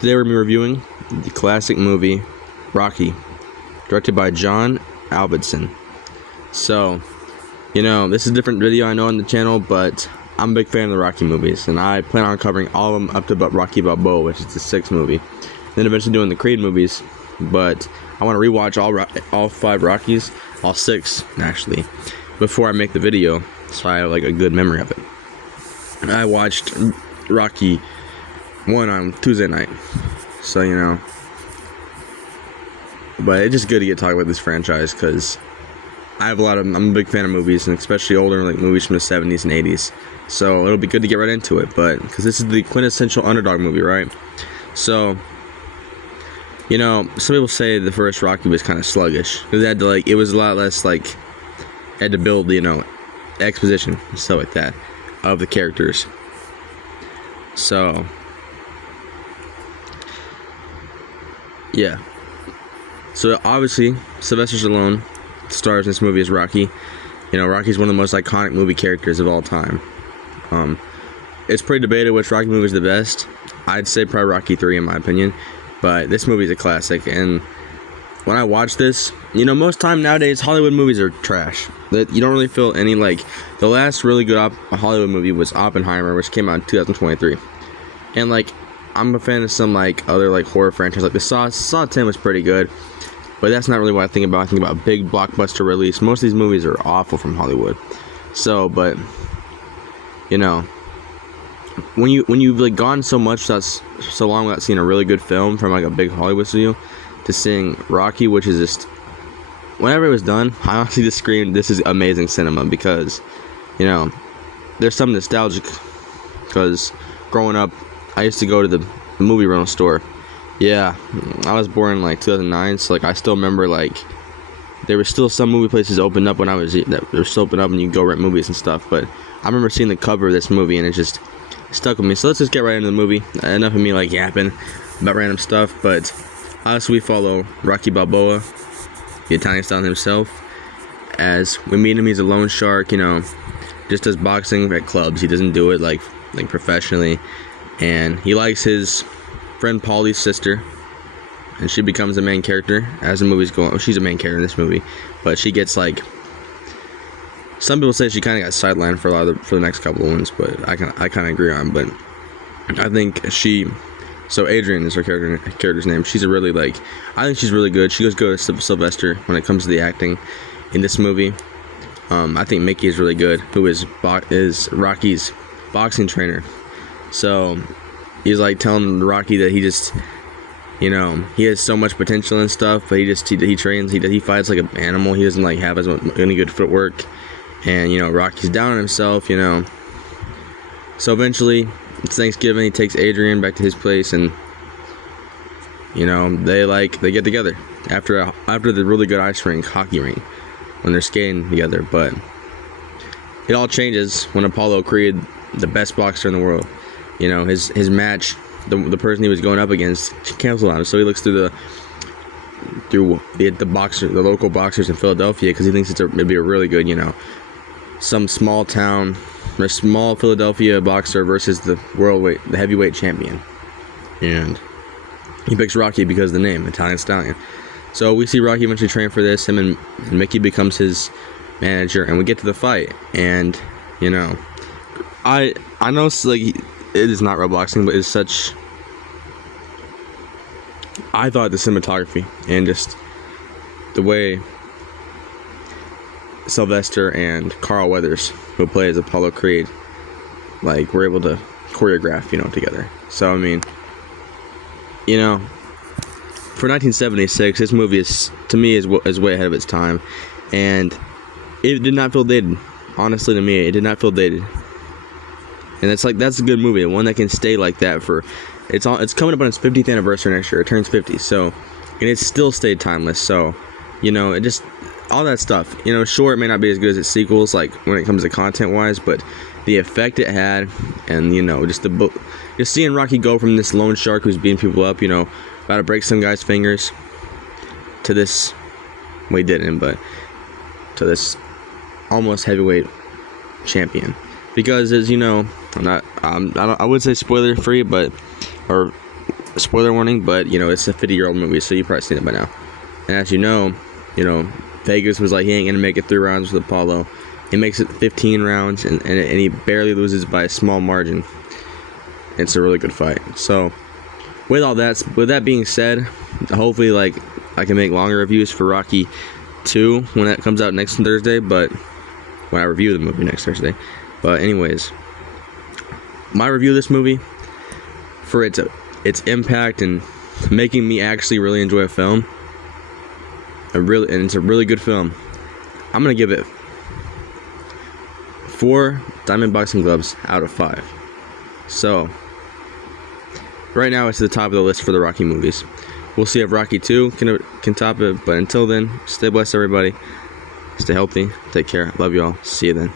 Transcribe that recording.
Today we're going to be reviewing the classic movie Rocky, directed by John Avildsen. So, this is a different video I know on the channel, but I'm a big fan of the Rocky movies, and I plan on covering all of them up to about Rocky Balboa, which is the 6th movie. Then eventually doing the Creed movies, but I want to rewatch all 5 Rockies, all 6 actually, before I make the video, so I have like a good memory of it. And I watched Rocky 1 on Tuesday night, so but it's just good to get talking about this franchise because I'm a big fan of movies, and especially older like movies from the 70s and 80s. So it'll be good to get right into it, but because this is the quintessential underdog movie, right? So some people say the first Rocky was kind of sluggish because it was a lot less had to build exposition and stuff like that of the characters. So yeah, so obviously Sylvester Stallone stars in this movie as Rocky. Rocky's one of the most iconic movie characters of all time. It's pretty debated which Rocky movie is the best. I'd say probably Rocky 3 in my opinion, but this movie is a classic. And when I watch this, most time nowadays Hollywood movies are trash. That you don't really feel any the last really good Hollywood movie was Oppenheimer, which came out in 2023, and I'm a fan of some other horror franchise, like the Saw 10 was pretty good, but that's not really what I think about. I think about big blockbuster release. Most of these movies are awful from Hollywood. So, but when you've gone so long without seeing a really good film from a big Hollywood studio, to seeing Rocky, which is just, whenever it was done, I honestly just screamed, "This is amazing cinema!" Because there's some nostalgic. Because growing up, I used to go to the movie rental store. Yeah, I was born in 2009, so I still remember there were still some movie places opened up when I was that were still open up and you go rent movies and stuff. But I remember seeing the cover of this movie and it just stuck with me. So let's just get right into the movie. Enough of me yapping about random stuff. But obviously we follow Rocky Balboa, the Italian stallion himself. As we meet him, he's a loan shark. Just does boxing at clubs. He doesn't do it like professionally. And he likes his friend Paulie's sister, and she becomes the main character as the movie's going. Well, she's a main character in this movie, but she gets some people say she kind of got sidelined for the next couple of ones, but I kind of agree on. But I think so Adrian is her character's name. She's a really I think she's really good. She goes good to Sylvester when it comes to the acting in this movie. I think Mickey is really good, who is Rocky's boxing trainer. So he's telling Rocky that he just, he has so much potential and stuff, but he trains, he fights like an animal. He doesn't have any good footwork, and Rocky's down on himself. So eventually it's Thanksgiving. He takes Adrian back to his place, and they get together after the really good ice rink, hockey rink, when they're skating together. But it all changes when Apollo Creed, the best boxer in the world, his match, the person he was going up against canceled on him. So he looks through the local boxers in Philadelphia, because he thinks it'd be a really good, some small town or small Philadelphia boxer versus the heavyweight champion. And he picks Rocky because of the name, Italian Stallion. So we see Rocky eventually train for this. Him and Mickey becomes his manager, and we get to the fight. And I know it is not real boxing, but it's such. I thought the cinematography and just the way Sylvester and Carl Weathers, who plays Apollo Creed, were able to choreograph, together. So I mean, for 1976, this movie is way ahead of its time, and it did not feel dated. Honestly, to me, it did not feel dated. And that's a good movie, one that can stay like that for it's coming up on its 50th anniversary next year. It turns 50, so, and it still stayed timeless. So it just all that stuff, sure, it may not be as good as its sequels when it comes to content wise, but the effect it had, and just seeing Rocky go from this lone shark who's beating people up, about to break some guy's fingers, to this, well, he didn't, but to this almost heavyweight champion. Because as I would say spoiler free, but, or spoiler warning, but it's a 50-year-old movie, so you've probably seen it by now. And as you know, Vegas was like, he ain't gonna make it 3 rounds with Apollo. He makes it 15 rounds, and he barely loses by a small margin. It's a really good fight. So with that being said, hopefully like I can make longer reviews for Rocky 2 when that comes out next Thursday, but when I review the movie next Thursday. But anyways, my review of this movie, for its impact and making me actually really enjoy a film, and it's a really good film, I'm gonna give it 4 diamond boxing gloves out of 5. So right now it's the top of the list for the Rocky movies. We'll see if Rocky 2 can top it, but until then, stay blessed everybody, stay healthy, take care, love you all, see you then.